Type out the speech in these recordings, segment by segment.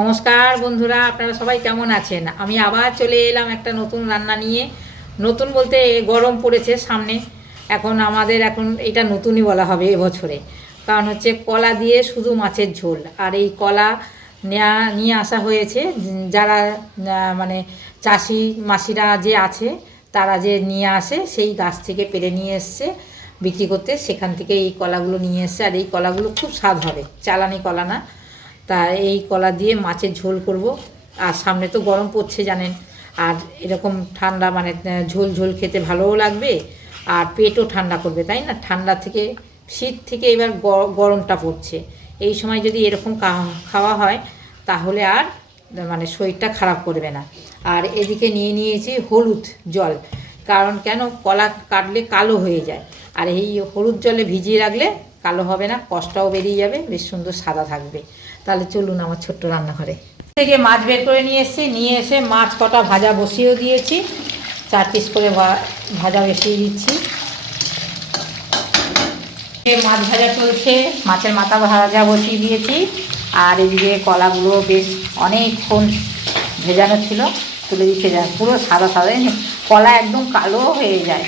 নমস্কার বন্ধুরা, আপনারা সবাই কেমন আছেন? আমি আবার চলে এলাম একটা নতুন রান্না নিয়ে। নতুন বলতে গরম পড়েছে সামনে, এখন এটা নতুনই বলা হবে এবছরে। কারণ হচ্ছে কলা দিয়ে শুধু মাছের ঝোল। আর এই কলা নিয়ে আসা হয়েছে যারা মানে চাষি মাসিরা যে আছে তারা যে নিয়ে আসে, সেই গাছ থেকে পেড়ে নিয়ে এসছে বিক্রি করতে, সেখান থেকে এই কলাগুলো নিয়ে এসছে। আর এই কলাগুলো খুব স্বাদ হবে, চালানি কলা না। তা এই কলা দিয়ে মাছের ঝোল করব। আর সামনে তো গরম পড়ছে জানেন, আর এরকম ঠান্ডা মানে ঝোল ঝোল খেতে ভালোও লাগবে, আর পেটও ঠান্ডা করবে, তাই না? ঠান্ডা থেকে, শীত থেকে এবার গরমটা পড়ছে, এই সময় যদি এরকম খাওয়া হয় তাহলে আর মানে শরীরটা খারাপ করবে না। আর এদিকে নিয়ে নিয়েছি হলুদ জল, কারণ কেন, কলা কাটলে কালো হয়ে যায়, আর এই হলুদ জলে ভিজিয়ে রাখলে কালো হবে না, কষ্টটাও বেরিয়ে যাবে, বেশ সুন্দর সাদা থাকবে। তাহলে চলুন আমার ছোট্ট রান্নাঘরে। থেকে মাছ বের করে নিয়ে এসে মাছ কটা ভাজা বসিয়েও দিয়েছি, 4 পিস করে ভাজা বসিয়ে দিচ্ছি। মাছ ভাজা চলছে, মাছের মাথা ভাজা বসিয়ে দিয়েছি। আর এদিকে কলাগুলো বেশ অনেকক্ষণ ভেজানো ছিল, তুলে দিচ্ছে, পুরো সাদা সাদা, কলা একদম কালো হয়ে যায়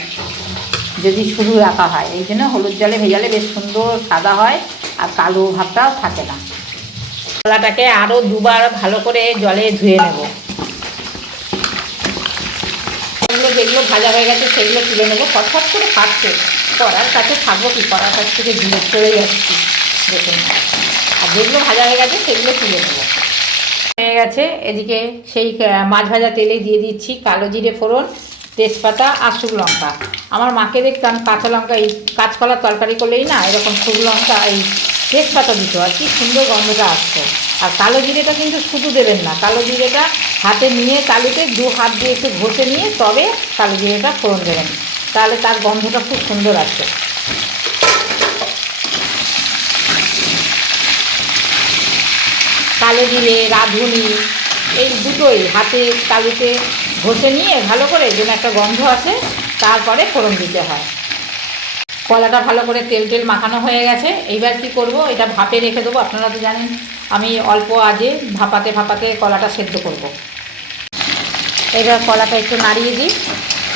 যদি শুধু রাখা হয়। এই জন্য হলুদ জলে ভেজালে বেশ সুন্দর সাদা হয়, আর কালো ভাবটাও থাকে না। কলাটাকে আরও 2বার ভালো করে জলে ধুয়ে নেব। যেগুলো ভাজা হয়ে গেছে সেগুলো তুলে নেবো। ফটফট করে ফাটছে, কড়ার কাছে থাকবো কি, কড়ার কাছ থেকে ধুয়ে চলে যাচ্ছি দেখুন। আর যেগুলো ভাজা হয়ে গেছে সেগুলো তুলে নেবো। হয়ে গেছে, এদিকে সেই মাছ ভাজা তেলে দিয়ে দিচ্ছি কালো জিরে ফোড়ন, তেজপাতা আর শুকনো লঙ্কা। আমার মাকে দেখতাম কাঁচা লঙ্কা, এই কাঁচকলার তরকারি করলেই না এরকম শুকনো লঙ্কা এই তেজপাতা দিত, আর কি সুন্দর গন্ধটা আসতো। আর কালো জিরেটা কিন্তু শুধু দেবেন না, কালো জিরেটা হাতে নিয়ে তালুতে 2 হাত দিয়ে একটু ঘষে নিয়ে তবে কালো জিরেটা ফোড়ন দেবেন, তাহলে তার গন্ধটা খুব সুন্দর আসে। কালো জিরে, রাঁধুনি, এই দুটোই হাতে তালুতে ঘষে নিয়ে ভালো করে যেন একটা গন্ধ আসে, তারপরে ফোড়ন দিতে হয়। কলাটা ভালো করে তেল মাখানো হয়ে গেছে। এইবার কি করব, এটা ভাপে রেখে দেবো। আপনারা তো জানেন আমি অল্প আজে ভাপাতে কলাটা সেদ্ধ করব। এবার কলাটা একটু নাড়িয়ে দিই,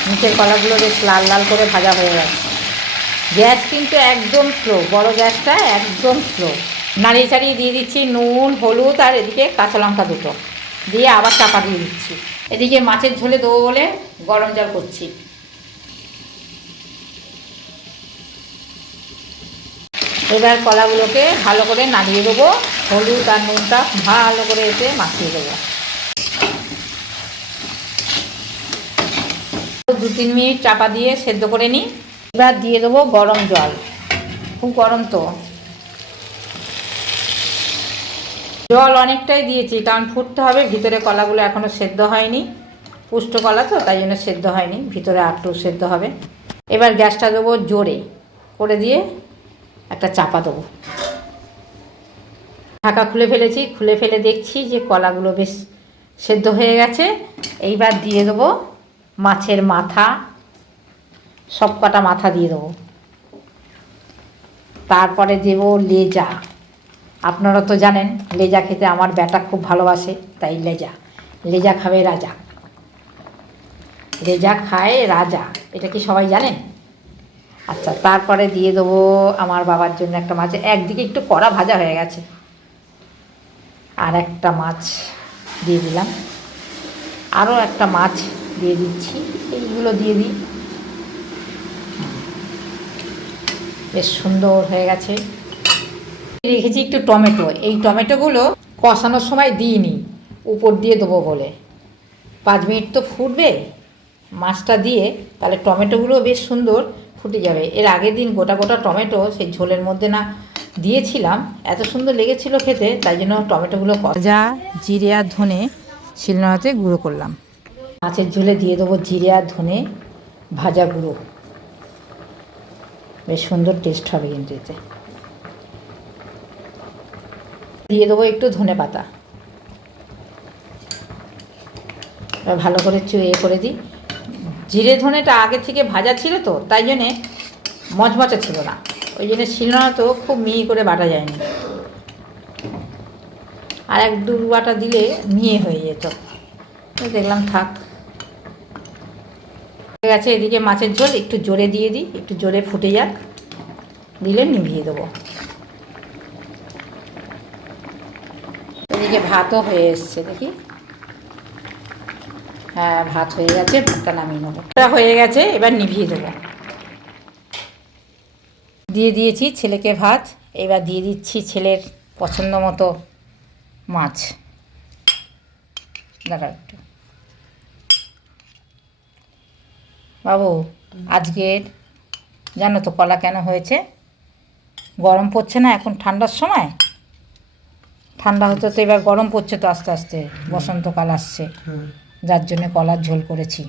নিচের কলাগুলো বেশ লাল লাল করে ভাজা হয়ে গেছে। গ্যাস কিন্তু একদম স্লো, বড় গ্যাসটা একদম স্লো। নাড়িয়ে চাড়িয়ে দিয়ে দিচ্ছি নুন, হলুদ, আর এদিকে কাঁচা লঙ্কা দুটো দিয়ে আবার চাপা দিয়ে দিচ্ছি। এদিকে মাছের ঝোলে দেবো বলে গরম জল করছি। এবার কলাগুলোকে ভালো করে নাড়িয়ে দেবো, হলুদ আর নুনটা ভালো করে এতে মাখিয়ে দেবো। 2-3 মিনিট চাপা দিয়ে সেদ্ধ করে নিই। এবার দিয়ে দেবো গরম জল, খুব গরম তো। জল অনেকটাই দিয়েছি, কারণ ফুটতে হবে, ভিতরে কলাগুলো এখনও সেদ্ধ হয়নি, পুষ্ট কলা তো তাই জন্য সেদ্ধ হয়নি, ভিতরে আরটু সেদ্ধ হবে। এবার গ্যাসটা দেবো জোরে করে দিয়ে একটা চাপা দেবো। ঢাকা খুলে ফেলেছি, খুলে ফেলে দেখছি যে কলাগুলো বেশ সেদ্ধ হয়ে গেছে। এইবার দিয়ে দেবো মাছের মাথা, সব কটা মাথা দিয়ে দেবো। তারপরে দেব লেজা। আপনারা তো জানেন লেজা খেতে আমার বেটা খুব ভালোবাসে, তাই লেজা খাবে রাজা, লেজা খায় রাজা, এটা কি সবাই জানেন? আচ্ছা, তারপরে দিয়ে দেবো আমার বাবার জন্য একটা মাছ, একদিকে একটু কড়া ভাজা হয়ে গেছে, আর একটা মাছ দিয়ে দিলাম, আরও একটা মাছ দিয়ে দিচ্ছি, এইগুলো দিয়ে দিই। বেশ সুন্দর হয়ে গেছে। রেখেছি একটু টমেটো, এই টমেটোগুলো কষানোর সময় দিইনি, উপর দিয়ে দেবো বলে। 5 মিনিট তো ফুটবে মাছটা দিয়ে, তাহলে টমেটোগুলো বেশ সুন্দর ফুটে যাবে। এর আগের দিন গোটা গোটা টমেটো সেই ঝোলের মধ্যে না দিয়েছিলাম, এত সুন্দর লেগেছিল খেতে, তাই জন্য টমেটোগুলো ভাজা জিরে আর ধনে শিলনোড়াতে গুঁড়ো করলাম। মাছের ঝোলে দিয়ে দেবো জিরে আর ধনে ভাজা গুঁড়ো, বেশ সুন্দর টেস্ট হবে কিন্তু এতে। দিয়ে দেবো একটু ধনে পাতা, ভালো করে করে দিই। জিরে ধনেটা আগে থেকে ভাজা ছিল তো তাই জন্যে মচমচা ছিল না, ওই জন্য শিলনোড়া তো খুব মিহি করে বাটা যায়নি। আর 1-2 বাটা দিলে মিয়ে হয়ে যেত, তো দেখলাম থাক। ঠিক আছে, এদিকে মাছের ঝোল একটু জোরে দিয়ে দিই, একটু জোরে ফুটে যাক, দিলে নিভিয়ে দেবো। এদিকে ভাতও হয়ে এসছে, দেখি। হ্যাঁ, ভাত হয়ে গেছে, ভাতটা নামিয়ে নেবো। এটা হয়ে গেছে, এবার নিভিয়ে দেবো। দিয়ে দিয়েছি ছেলেকে ভাত, এবার দিয়ে দিচ্ছি ছেলের পছন্দ মতো মাছ। দাঁড়া একটু বাবু, আজকের জানো তো কলা কেন হয়েছে? গরম পড়ছে না এখন, ঠান্ডার সময় ঠান্ডা হতে তো এবার গরম পড়ছে তো আস্তে আস্তে, বসন্তকাল আসছে, যার জন্যে কলার ঝোল করেছি।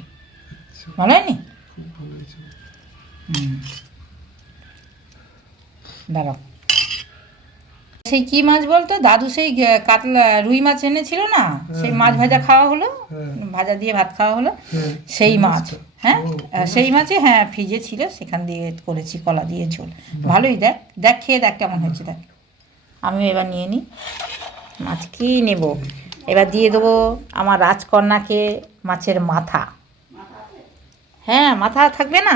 ভালো হয়নি? দাঁড়াও, সেই কি মাছ বলতো দাদু, সেই কাতলা রুই মাছ এনেছিল না, সেই মাছ ভাজা খাওয়া হলো, ভাজা দিয়ে ভাত খাওয়া হলো, সেই মাছ। হ্যাঁ, সেই মাছে, হ্যাঁ ফ্রিজে ছিল, সেখান দিয়ে করেছি কলা দিয়ে ঝোল। ভালোই, দেখ দেখ খেয়ে দেখ কেমন হয়েছে দেখ। আমিও এবার নিয়ে নিই মাছ, কি নেব এবার, দিয়ে দেবো আমার রাজকন্যাকে মাছের মাথা। হ্যাঁ, মাথা থাকবে না,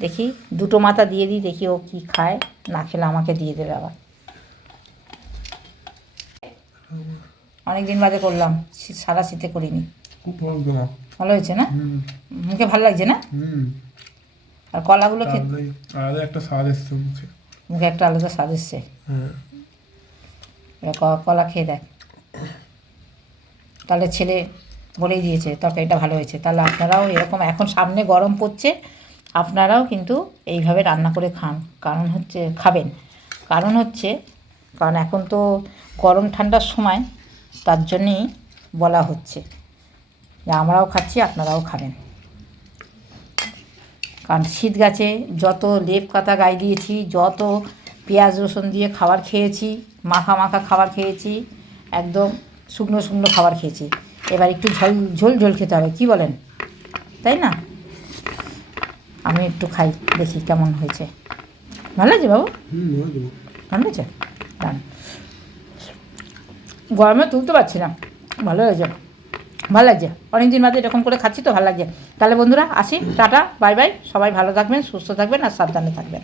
দেখি 2টো মাথা দিয়ে দিই, দেখি ও কি খায়, না খেলে আমাকে দিয়ে দেবে আবার। অনেক দিন বাদে করলাম, সারা শীতে করিনি। ভালো হয়েছে না? মুখে ভালো লাগছে না? আর কলাগুলো আলাদা একটা স্বাদ এসছে মুখে, মুখে একটা আলাদা স্বাদ এসছে। কলা খেয়ে দেখ, তাহলে ছেলে বলেই দিয়েছে তরকারিটা ভালো হয়েছে। তাহলে আপনারাও এরকম, এখন সামনে গরম পড়ছে, আপনারাও কিন্তু এইভাবে রান্না করে খান, কারণ হচ্ছে খাবেন, কারণ এখন তো গরম ঠান্ডার সময়, তার জন্যেই বলা হচ্ছে যে আমরাও খাচ্ছি, আপনারাও খাবেন। কারণ শীত গেছে, যত লেপ কাতা গায়ে দিয়েছি, যত পেঁয়াজ রসুন দিয়ে খাবার খেয়েছি, মাখা মাখা খাবার খেয়েছি, একদম শুকনো শুকনো খাবার খেয়েছি, এবার একটু ঝোল ঝোল খেতে হবে, কি বলেন? তাই না? আমি একটু খাই, দেখি কেমন হয়েছে। ভালো আছে বাবু? ভালো হয়েছে? দাঁড়ান, গরমে তুলতে পারছি না, ভালো হয়েছে, ভালো লাগছে, অনেকদিন বাদে এরকম করে খাচ্ছি তো ভালো লাগছে। তাহলে বন্ধুরা আসি, টাটা, বাই বাই, সবাই ভালো থাকবেন, সুস্থ থাকবেন আর সাবধানে থাকবেন।